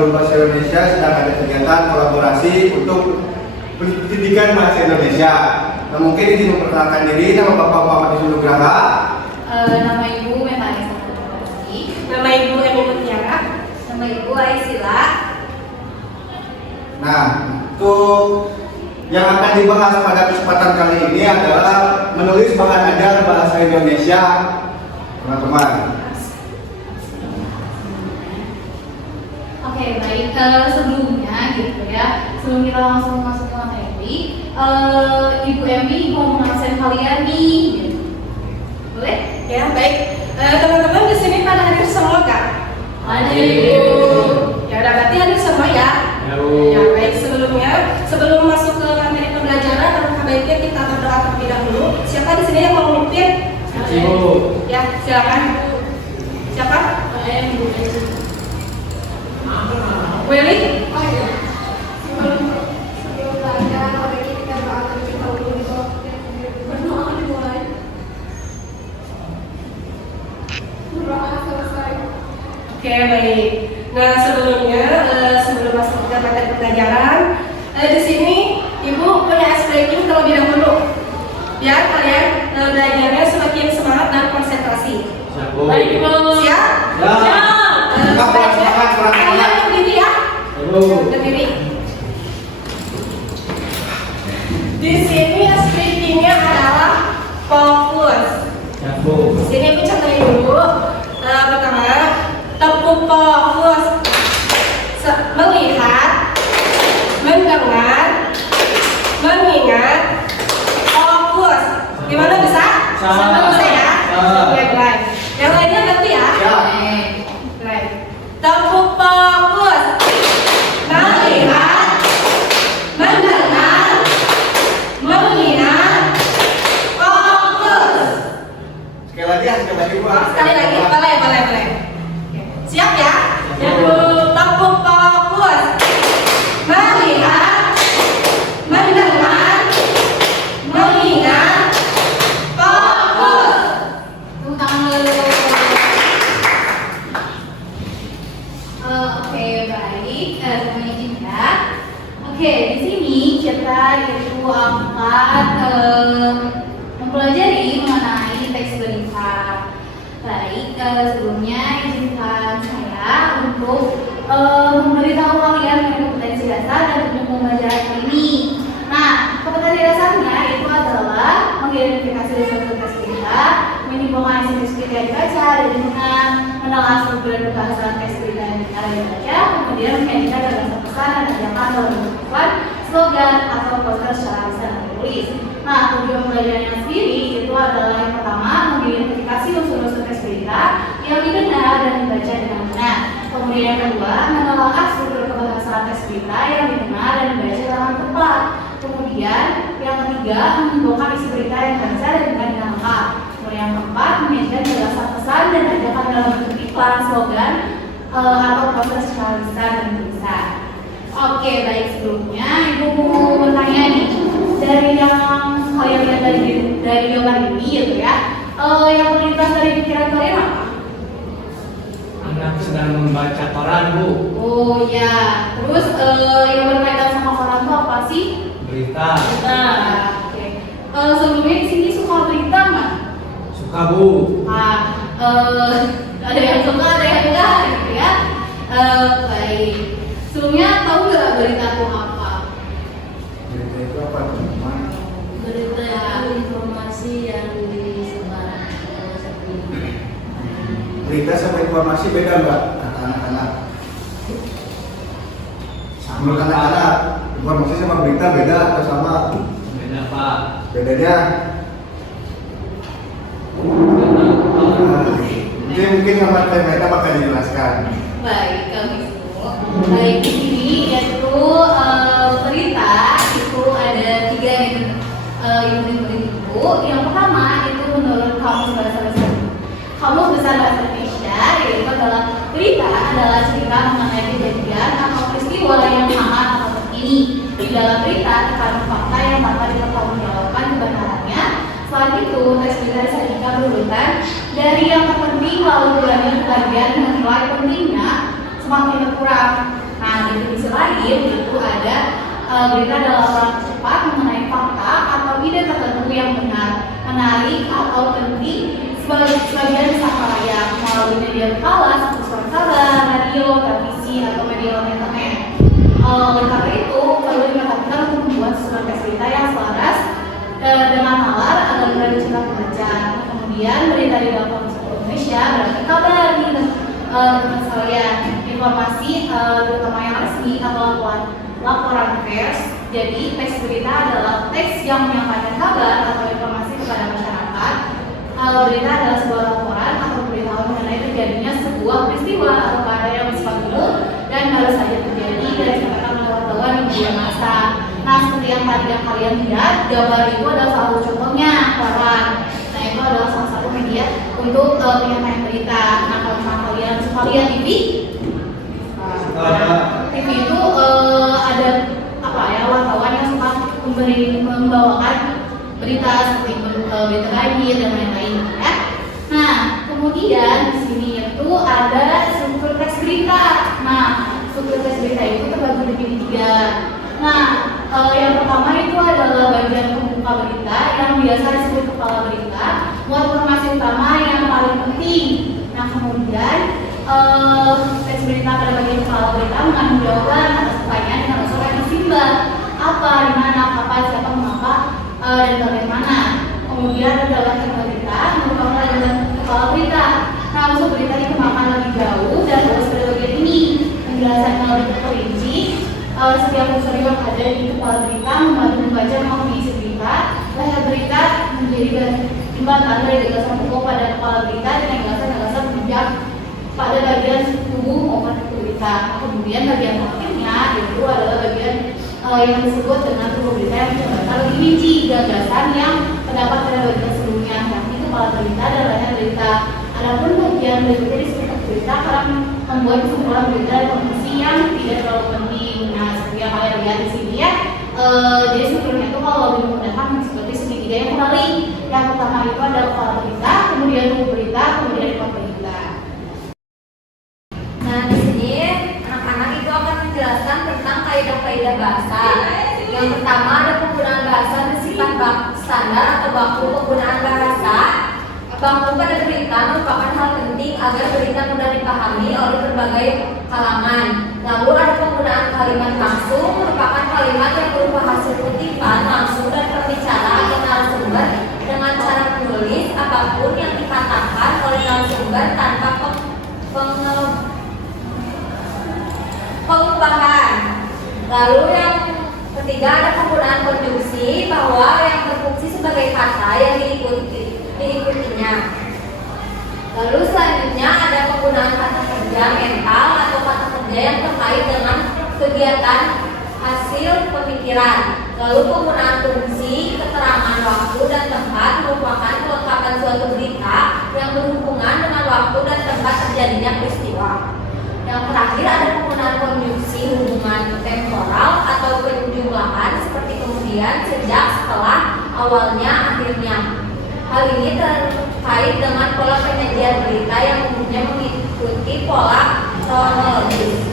Guru Bahasa Indonesia sedang ada kegiatan kolaborasi untuk pendidikan bahasa Indonesia. Nah, mungkin izin memperkenalkan diri, nama Bapak Muhammad Nugraha. Nama Ibu Metaisa. Nama Ibu Emi Mutiara. Nama Ibu Aisila. Nah, untuk yang akan dibahas pada kesempatan kali ini adalah menulis bahan ajar bahasa Indonesia, teman-teman. Oke, baik. Sebelumnya gitu ya, sebelum kita langsung masuk ke materi, Ibu Emi mau mengasen kalian nih, gitu. Boleh? Ya, baik. Teman-teman di sini pada hadir semua kan? Hadir. Ya udah, berarti hadir semua ya. Ya, baik. Sebelum masuk ke materi pembelajaran, alangkah baiknya kita berdoa terlebih dahulu. Siapa di sini yang mau memimpin? Ibu. Ya, silakan. Siapa? Ibu. Willy? Sebelum belajar, mari kita berdoa terlebih dahulu. Berdoa dimulai. Berdoa selesai. Oke, baik. Nah, sebelum masuk ke materi pembelajaran, di sini Ibu punya ice breaking terlebih dahulu. Biar kalian belajarnya semakin semangat dan konsentrasi. Baik, Ibu. Siap? Kalian berdiri ya. Berdiri. Di sini ice breakingnya adalah fokus. Di sini Ibu contohin dulu. Pertama, tepuk fokus. Melihat, mendengar, mengingat, fokus. Gimana, bisa? Sama bisa ya? Oke, baik. Yang lainnya ngerti ya? Baik. Tepuk fokus. Melihat, mendengar, mengingat, fokus. Sekali lagi, Pak. Sekali lagi, boleh. Oke. Siap ya? Tepuk fokus. Melihat, mendengar, mengingat, fokus. Tepuk tangan dulu. Oke, baik. Semuanya izin ya. Oke, di sini kita itu akan mempelajari mengenai teks berita. Baik, sebelumnya izinkan saya untuk memberitahu kalian mengenai kompetensi dasar dan untuk pembelajaran ini. Nah, kompetensi dasarnya itu adalah mengidentifikasi suatu teks berita, menyimpulkan isi teks berita yang dibaca, dan dengan menelaah struktur dan pembahasan teks berita yang dibaca, kemudian menyajikan gagasan pesan dan ajakan dalam bentuk iklan, slogan atau poster secara lisan dan tertulis. Nah, tujuan pembelajarannya sendiri itu adalah yang pertama, mengidentifikasi unsur-unsur teks berita yang didengar dan dibaca dengan benar. Kemudian yang kedua, menelaah struktur pembahasan teks berita yang didengar dan dibaca dengan tepat. Kemudian yang ketiga, menyimpulkan isi berita yang dibaca dan dengan lengkap. Kemudian yang keempat, menyajikan gagasan pesan dan ajakan dalam bentuk iklan, slogan atau poster secara lisan dan tulisan. Oke, baik, sebelumnya Ibu mau bertanya nih, dari yang kalian lihat dari gambar ini gitu ya, yang terlintas dari pikiran kalian apa? Anak sedang membaca koran, Bu. Oh ya, terus yang berkaitan sama koran itu apa sih? Berita. Nah, oke. Sebelumnya di sini suka berita nggak? Suka, Bu. Nah, ada yang suka, ada yang enggak, gitu ya. Baik. Sebelumnya tahu nggak berita itu apa? Berita itu apa, teman-teman? Berita informasi yang disebar sebelumnya. Berita sama informasi beda nggak, kata anak-anak? Menurut anak-anak, informasi sama berita beda atau sama? Beda, Pak. Bedanya? Mungkin sama mereka bakal dijelaskan. Baik, kami semua. Baik, di sini yaitu berita itu ada 3 unit itu. Yang pertama itu menurut Kamus Besar Bahasa Indonesia, yaitu adalah berita adalah cerita mengenai kejadian atau peristiwa yang hangat atau terkini. Di dalam berita terkandung fakta yang dapat dipertanggungjawabkan kebenarannya. Selain itu, teks berita disajikan berurutan dari yang terpenting lalu berlanjut ke bagian menilai pentingnya semakin berkurang. Nah, di sisi lain itu ada berita adalah laporan cepat mengenai fakta atau ide tertentu yang benar, menarik atau penting sebagian sastralia melalui media kepala seperti surat kabar, radio, televisi, atau media internet. Oleh karena itu, perlu diperhatikan untuk membuat surat tes berita yang selaras dengan nalar agar mudah dicerna pembaca. Kemudian berita di dalam Komisi Indonesia berarti kabar nih teman-teman sekalian, informasi terutama yang resmi atau laporan pers. Jadi teks berita adalah teks yang menyampaikan kabar atau informasi kepada masyarakat. Berita adalah sebuah laporan atau pemberitahuan mengenai terjadinya sebuah peristiwa atau keadaan yang bersifat umum dan baru saja terjadi dan disampaikan oleh wartawan di media massa. Nah, seperti yang tadi yang kalian lihat, gambar itu adalah salah satu contohnya koran. Nah, itu adalah salah satu media untuk penyampaian berita. Nah, kalau misalnya kalian suka lihat TV, TV itu ada apa ya, wartawan yang suka membawakan berita seperti berita lahir dan lain-lain ya. Nah, kemudian di sini itu ada struktur teks berita. Nah, struktur teks berita itu terbagi menjadi 3. Nah, yang pertama itu adalah bagian pembuka berita yang biasa disebut kepala berita, buat informasi utama yang paling penting. Nah, kemudian teks berita pada bagian kepala berita mengandung jawaban atas pertanyaan yang harus oleh simba, apa, di mana, kapan, siapa, mengapa, dan bagaimana. Kemudian adalah berita merupakan adalah kepala berita. Nah, unsur berita dikembangkan lebih jauh dan harus pada bagian ini penjelasan lebih terperinci. Setiap unsur yang ada di kepala berita membantu membaca maupun isi berita. Leher berita menjadi jembatan dari gagasan pokok pada kepala berita dengan gagasan-gagasan bijak pada bagian tubuh maupun berita. Kemudian bagian terakhirnya itu adalah bagian yang disebut dengan tubuh berita yang menjelaskan lebih rinci gagasan yang terdapat pada bagian sebelumnya, yakni kepala berita dan leher berita. Adapun bagian berikutnya disebut berita karena membuat kesimpulan berita dan kondisi yang tidak terlalu penting. Nah, seperti yang kalian lihat di sini ya, jadi strukturnya itu kalau lebih memudahkan seperti segitiga yang kembali. Yang pertama itu adalah kepala berita, kemudian tubuh berita, kemudian kepala berita. Nah, di sini anak-anak itu akan menjelaskan tentang kaidah-kaidah bahasa. Yang pertama ada penggunaan bahasa bersifat standar atau baku penggunaan bahasa. Baku pada berita merupakan hal penting agar berita mudah dipahami oleh berbagai kalangan. Lalu ada penggunaan kalimat langsung, merupakan kalimat yang berupa hasil kutipan langsung dan pembicara atau narasumber dengan cara menulis apapun yang dikatakan oleh narasumber tanpa pengubahan. Lalu yang ketiga ada penggunaan konjungsi, bahwa yang berfungsi sebagai kata yang diikutinya. Lalu selanjutnya ada penggunaan kata kerja mental atau kata kerja yang terkait dengan kegiatan hasil pemikiran. Lalu penggunaan fungsi, keterangan waktu dan tempat merupakan kelengkapan suatu berita yang berhubungan dengan waktu dan tempat terjadinya peristiwa. Yang terakhir ada penggunaan konjungsi hubungan temporal atau penjumlahan seperti kemudian, sejak, setelah, awalnya, akhirnya. Hal ini terkait dengan pola penyajian berita yang umumnya mengikuti pola kronologis.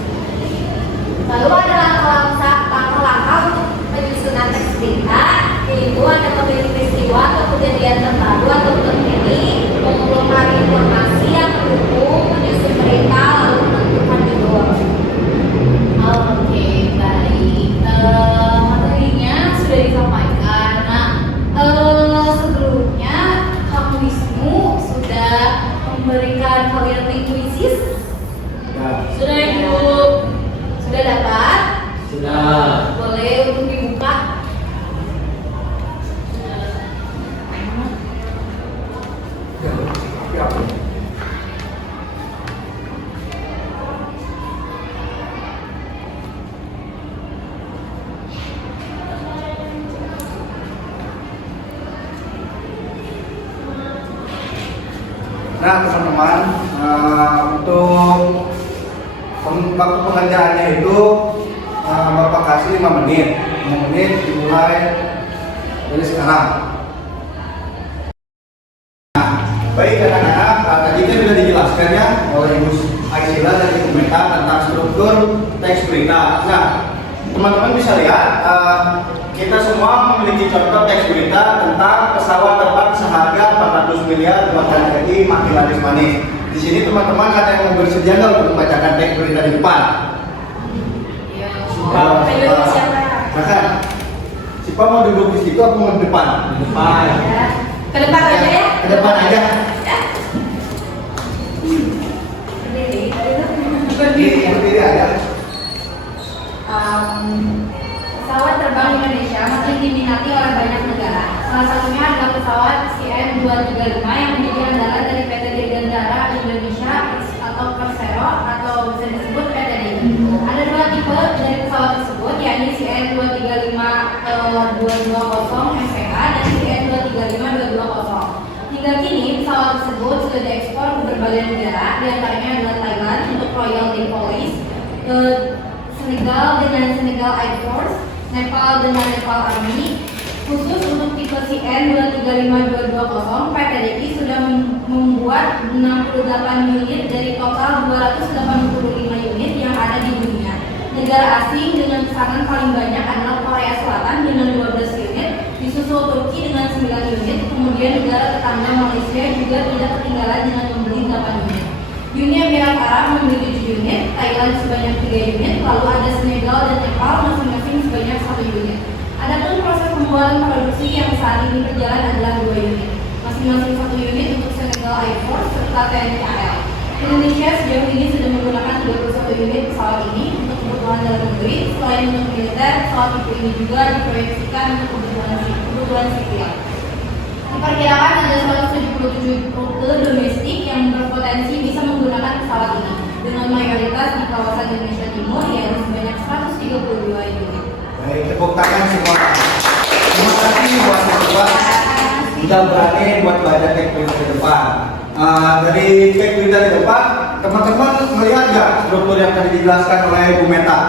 Lalu ada langkah-langkah untuk penyusunan teks berita, yaitu ada memilih peristiwa atau kejadian terbaru atau terkini, mengumpulkan informasi yang mendukung, menyusun berita, lalu menentukan judul. Oke, baik. Materinya sudah disampaikan. Nah, sebelumnya Kang Wisnu sudah memberikan kalian link kuisis. Sudah Ibu? Sudah dapat? Sudah. Boleh untuk dibuka. Nah, teman-teman, untuk waktu pengerjaannya itu Bapak kasih 5 menit. 5 menit dimulai dari sekarang. Nah, baik anak-anak, tadi kan sudah dijelaskan ya oleh Ibu Aisila dan Ibu Meta tentang struktur teks berita. Nah, teman-teman bisa lihat kita semua memiliki contoh teks berita tentang pesawat terbang seharga 400 miliar buatan RI makin laris manis. Di sini teman-teman ada yang mau bersedia nggak untuk membacakan teks berita di depan? Iya. Siapa? Silakan. Siapa mau duduk di situ atau mau di depan? Di depan. Ke depan aja ya. Ke depan aja. Berdiri aja. Pesawat terbang Indonesia masih diminati oleh banyak negara. Salah satunya adalah pesawat CN235 yang menjadi andalan dari PT Dirgantara Indonesia atau Persero atau bisa disebut PT DI. Ada dua tipe dari pesawat tersebut, yakni CN235 220 SPA dan CN235 220. Hingga kini pesawat tersebut sudah diekspor ke berbagai negara, diantaranya adalah Thailand untuk Royal Navy Police, Senegal dengan Senegal Air Force, Nepal dengan Nepal Army. Khusus untuk tipe CN235220, PT DI sudah membuat 68 unit dari total 285 unit yang ada di dunia. Negara asing dengan pesanan paling banyak adalah Korea Selatan dengan 12 unit, disusul Turki dengan 9 unit, kemudian negara tetangga Malaysia juga tidak ketinggalan dengan membeli 8 unit. Uni Emirat Arab membeli 7 unit, Thailand sebanyak 3 unit, lalu ada Senegal dan Nepal masing-masing sebanyak 1 unit. Adapun proses pembuatan produksi yang saat ini berjalan adalah 2 unit, masing-masing 1 unit untuk Senegal Air Force serta TNI AL. Indonesia sejauh ini sudah menggunakan 21 unit pesawat ini untuk kebutuhan dalam negeri. Selain untuk militer, pesawat tipe ini juga diproyeksikan untuk kebutuhan sipil. Diperkirakan ada 177 rute domestik yang berpotensi bisa menggunakan pesawat ini dengan mayoritas di kawasan Indonesia Timur yaitu sebanyak 132 unit. Baik, tepuk tangan semua. Terima kasih buat teman-teman sudah berani buat baca teks berita di depan. Dari teks berita di depan, teman-teman melihat nggak struktur yang tadi dijelaskan oleh Bu Meta?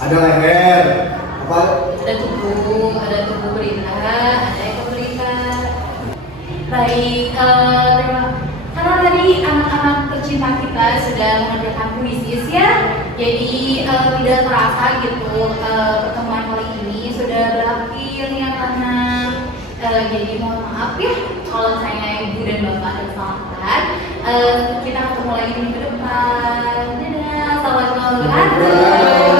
Ada leher, apa? Ada tubuh berita, ada ekor berita. Baik, karena tadi anak-anak tercinta kita sudah mengerjakan kuisis ya, jadi tidak terasa gitu pertemuan kali ini sudah berakhir nih anak-anak. Jadi mohon maaf ya kalau saya ibu dan bapak ada kesalahan. Kita ketemu lagi minggu depan. Dadah, selamat malam.